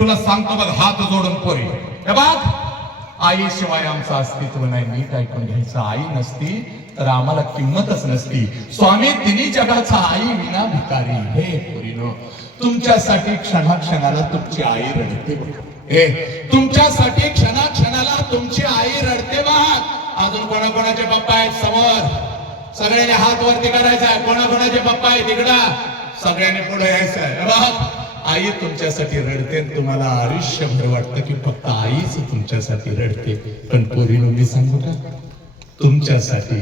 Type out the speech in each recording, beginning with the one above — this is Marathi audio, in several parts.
तुला सांगतो बघ हात जोडून पोरी. हे बघ आईशिवाय आमचं अस्तित्व नाही. नीट ऐकून घ्यायचं आई नसती तर आम्हाला किंमतच नसती. स्वामी तिन्ही जगाचा आई विना भिकारी. हे पोरीनो तुमच्यासाठी क्षणाक्षणाला तुमची आई रडते हे तुमच्यासाठी क्षणाक्षणाला तुमची आई रडते बघा. अजून कोणाकोणाचे पप्पा आहेत? समोर. सगळ्यांनी हात वरती करायचा आहे. कोणाकोणाचे पप्पा आहेत? तिकडं सगळ्यांनी पुढे यायचं आहे. बघ. आई तुमच्यासाठी रडते तुम्हाला आयुष्यभर वाटतं की फक्त आईच तुमच्यासाठी रडते. पण पोरीनो मी सांगू का? तुमच्यासाठी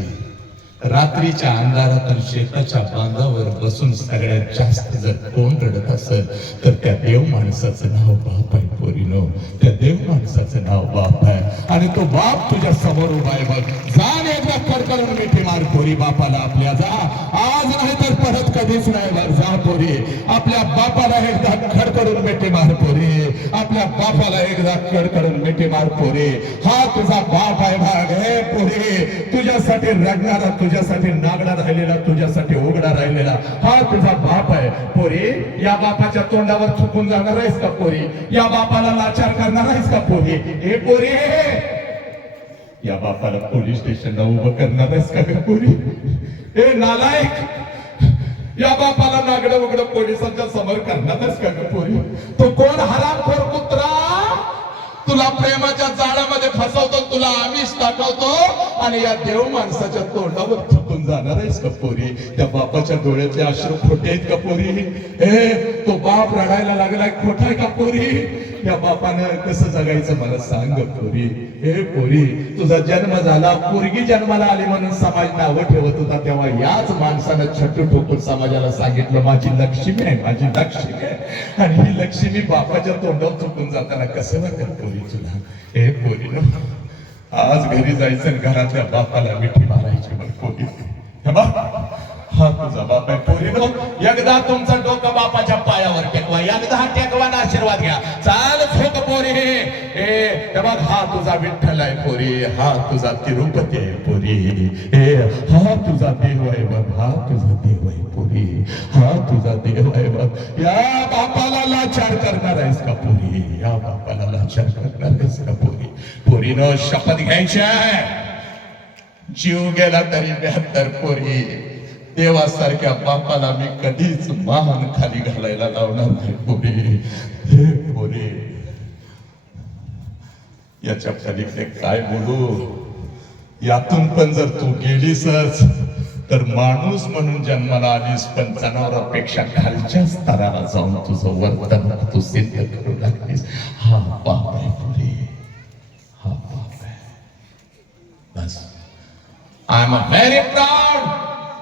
रात्रीच्या अंधारात आणि शेताच्या बांधावर बसून सगळ्यात जास्त जर कोण रडत असेल तर त्या देव माणसाचं नाव बाप आहे पोरीनो. त्या देव माणसाचं नाव बाप आहे. आणि तो बाप तुझ्या समोर उभा आहे. बघ जा आणि एकदा कडकडून मिठी मार पोरी बापाला आपल्या जा. आज नाही तर परत कधीच नाही जा पोरी. आपल्या बापाला एकदा खड करून मिठी मार पोरी. आपल्या बापाला एकदा खड करून मिठी मार पोरी. हा तुझा बाप आहे भाग हे पोरी. तुझ्यासाठी रडणारा तुझ्यासाठी नागडा राहिलेला तुझ्यासाठी उघडा राहिलेला हा तुझा बाप आहे. पोरी या बापाच्या तोंडावर चुकून जाणार आहेस का पोरी? या बापाला लाचार करणार आहेस का पोरी? हे पोरी! या बापाला पोलीस स्टेशनला उभं करणार आहेस का कोणी हे नालायक! या बापाला नागड वगड पोलिसांच्या समोर करणारच का पोरी? तो कोण? हरामखोर कुत्रा! तुला प्रेमाच्या जाळ्यामध्ये फसवतो तुला आमिष दाखवतो आणि या देव माणसाच्या तोंडावर थुकून जाणार आहेस का पोरी? त्या बापाच्या डोळ्यातले अश्रू खोटे आहेत का पोरी? हे तो बाप रडायला लागलाय खोटाय आहे का पोरी? या बापानं कसं जगायचं मला सांग पोरी. हे पोरी तुझा जन्म झाला पोरगी जन्माला आली म्हणून समाज नावं ठेवत होता तेव्हा याच माणसानं छट्टू ठोकून समाजाला सांगितलं माझी लक्ष्मी आहे माझी लक्ष्मी आहे. आणि ही लक्ष्मी बापाच्या तोंडावर चुकून जाताना कसं वाटेल पोरी तुला? हे पोरी आज घरी जायचं घरातल्या बापाला मिठी मारायची मग पोरी. हा तुझा बाप आहे एकदा तुमचा डोकं बापाच्या पायावर टेकवा एकदा टेकवाना आशीर्वाद घ्या. हे बघ हा तुझा विठ्ठल आहे पोरी हा तुझा तिरुपती आहे पोरी. ए हा तुझा देव आहे बघ हा तुझा देव आहे पोरी हा तुझा देव आहे बघ. या बापाला लाचार करणार आहेस का पोरी? या बापाला लाचार करणार आहेस का पोरी? पोरीनं शपथ घ्यायची आहे. जीव गेला तरी बेहत्तर पोरी. देवासारख्या बापाला मी कधीच मान खाली घालायला लावणार नाही पोरी. हे पोरी याच्या पलीकडे काय बोलू? यातून पण जर तू गेलीसच तर माणूस म्हणून जन्माला आलीस पण जनावरापेक्षा खालच्या स्तराला जाऊन तुझं वर्तन तू सिद्ध करू लागलीस. हा पाप आहे पुढे हा पाप आहे बस. I am very proud